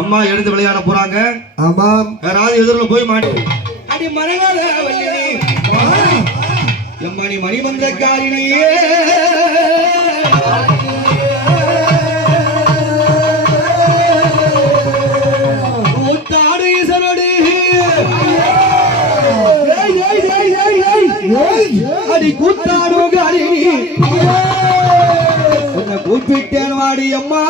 அம்மா எழுந்து விளையாட போறாங்க. ஆமாம். யாராவது எதிரில் போய் மாட்டி அடி மரகாத வல்லினி எம்மணி மணிமந்திரக்காரினையே அடி கூத்தாடுங்க அடி உன்னை கூப்பிட்டேன் வாடி அம்மா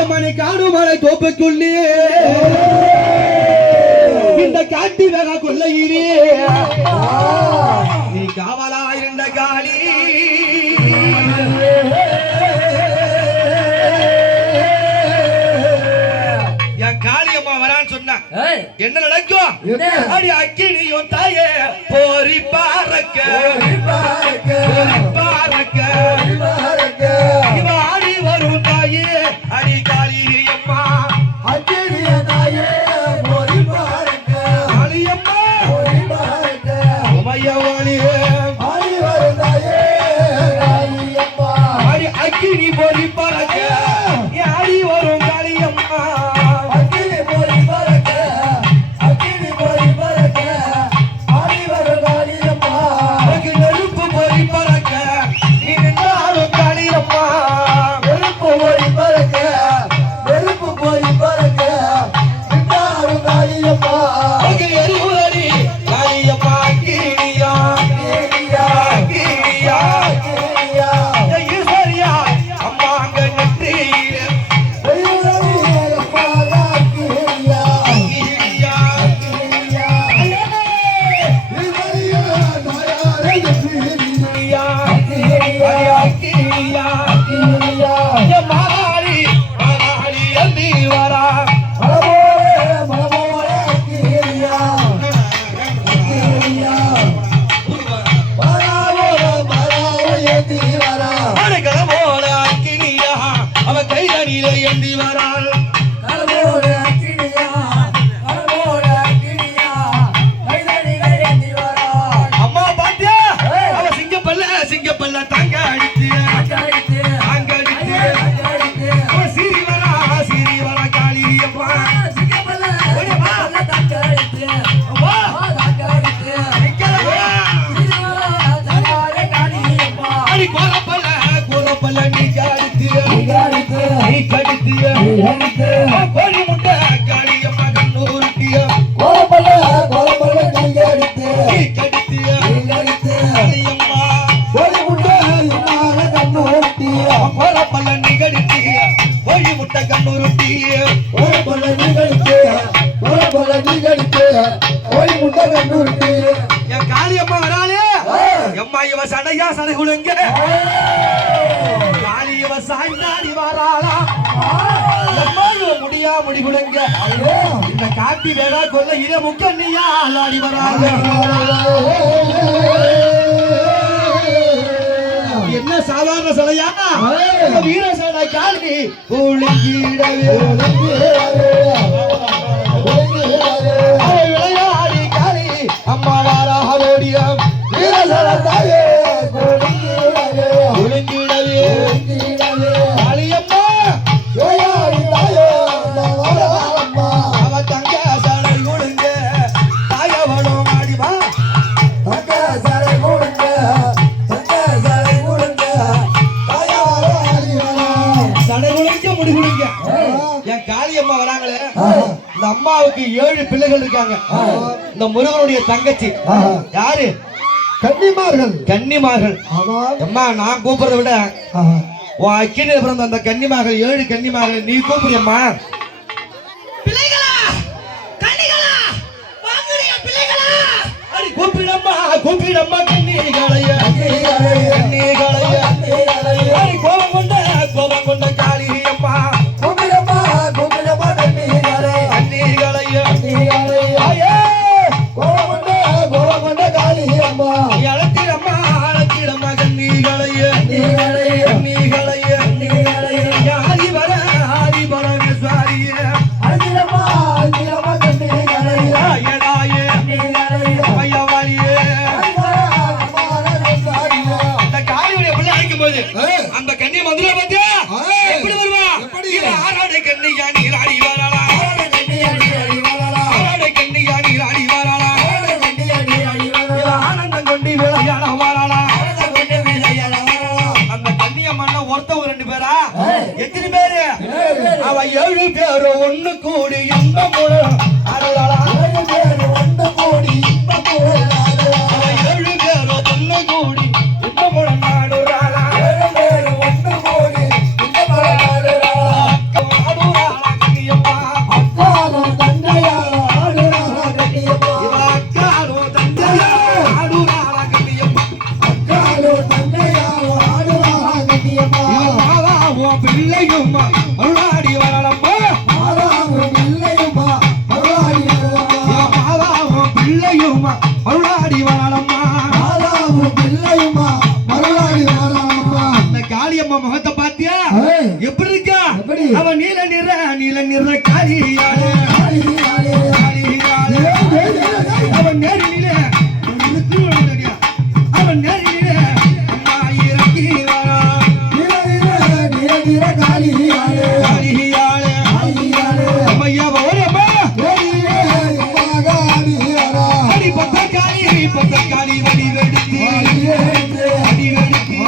எம்மனை காடு மலை தோப்புக்குள்ளே இந்த காட்டி வேக கொள்ளையிலே நீ காவலா இருந்த காளி என்ன நடக்கும் அடி அக்கினியும் தாயே போரி பாரக்க இவ ஆடி வரும் தாயே அடி காளி அம்மா அக்கினிய தாயே போரி பாரக்க காளி அம்மா போரி பாரக்க உமையவாளியே ஆடி வரும் தாயே காளி அம்மா அடி அக்கினி போரி பாரக்க ஆடி வரும் காளி அம்மா காளியம்மா வராளே எம்மா இவ சடையா சடைகுளுங்க காளியவ சாய்ந்தாடி வராளா எம்மா இவ முடியா முடிகுளுங்க இந்த காட்டி வேடா கொல்ல இத முக்கண்ணியா ஆளாடி வராள என்ன சாதாரண சடையா வீர சடை காளி புளிங்கிடவே விளையாடி காளி அம்மா வாராஹோடியம் வீரசலத்தாயே குளிங்கிடவே காளியம்மா விளையாடி தாயே அம்மா அவ தங்க சடை குடுங்க தாயவளும் ஆடிவா தங்க சடை குடுங்க தாயவளும் ஆடிவா சடை குடுங்க முடி குடுங்க என் காளியம்மா வராங்களே இந்த அம்மாவுக்கு 7 பிள்ளைகள் இருக்காங்க. இந்த முருகனுடைய தங்கச்சி யாரு? கன்னிமார்கள். அம்மா நான் கூப்பிடுறத விட உன் அக்கினியில பிறந்த அந்த கன்னிமார்கள் 7 கன்னிமார்கள் நீ கூப்பிடுறம்மா. கூப்பிடம்மா கன்னிகளைய கோபம் கொண்ட காளி அம்மா வருது அந்த கண்ணி மதுரை பாத்தியா எப்படி வருவா இவ ஆறாடை கண்ணியா நீராடி வாராளா ஆறாடை கண்ணியா நீராடி வாராளா ஆறாடை கண்ணியா நீராடி வாராளா ஆறாடை கண்ணியா நீராடி வாராளா ஆனந்தம் கொண்டு விளையாட வாராளா ஆனந்தம் கொண்டு விளையாட வாராளா அந்த கண்ணியம்மன் ஒருத்தவங்க ரெண்டு பேரா எத்தனை பேரு அவ 7 பேரும் ஒண்ணு கூடி இன்பம் முழம் ஆடுறாளா 7 பேரும் ஒண்ணு கூடி இன்பம் முழம் ஆடுறாளா அவ 7 பேரும் ஒண்ணு கூடி இன்பம் முழம் ஆடுறாளா 7 பேரும் ஒண்ணு கூடி இன்பம் முழம் ஆடுறாளா ஆடுறாளா கண்ணியம்மா அக்காலோ தந்தையா ஆடுறாளா கண்ணியம்மா இவ அக்காலோ தந்தையா ஆடுறாளா கண்ணியம்மா அக்காலோ தந்தையா ஆடுறாளா கண்ணியம்மா இவ மாவாவோ பிள்ளையும்மா அருளாடி வரலம்மா மாவாவோ பிள்ளையும்மா அருளாடி வரலம்மா மாவாவோ பிள்ளையும்மா அருளாடி வரலம்மா மாவாவோ பிள்ளையும்மா அருளாடி வரலம்மா அந்த காளியம்மா முகத்தை பாத்தியா எப்படி இருக்கா அவ நீல நிற காளியாளே காளியாளே அவன் நேரிலே அவன் நேரிலே அம்மா இறங்கி வரா நீல காளியாளே காளியாளே அம்மையா வரமா அடி பத்த காளி வடி வெடித்து அடி வெடித்து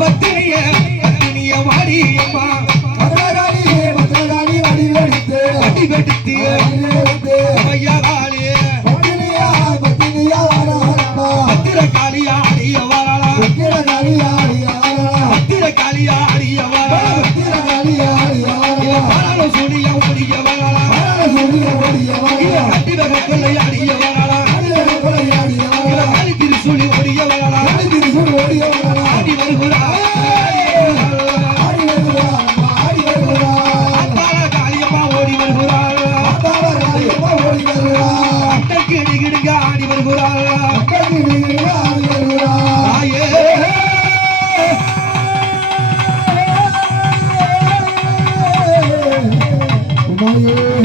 பத்தினிய வாடி அம்மா அடி வெடித்து அம்மையா காளி பத்திர காளியா அடிய வரலா பத்திர காளியா அடிய வரலா பாராள சூடியா ஓடிய வரலா கட்டி வர கொள்ளை அடிய வரலா காளி திருசூலி ஓடிய வரலா ஆடி வருகிறா காளியம்மா ஓடி வருகிறாள் அட்டக்கு இடுகிடுங்க ஆடி வருகிறாள் தாயே Bye.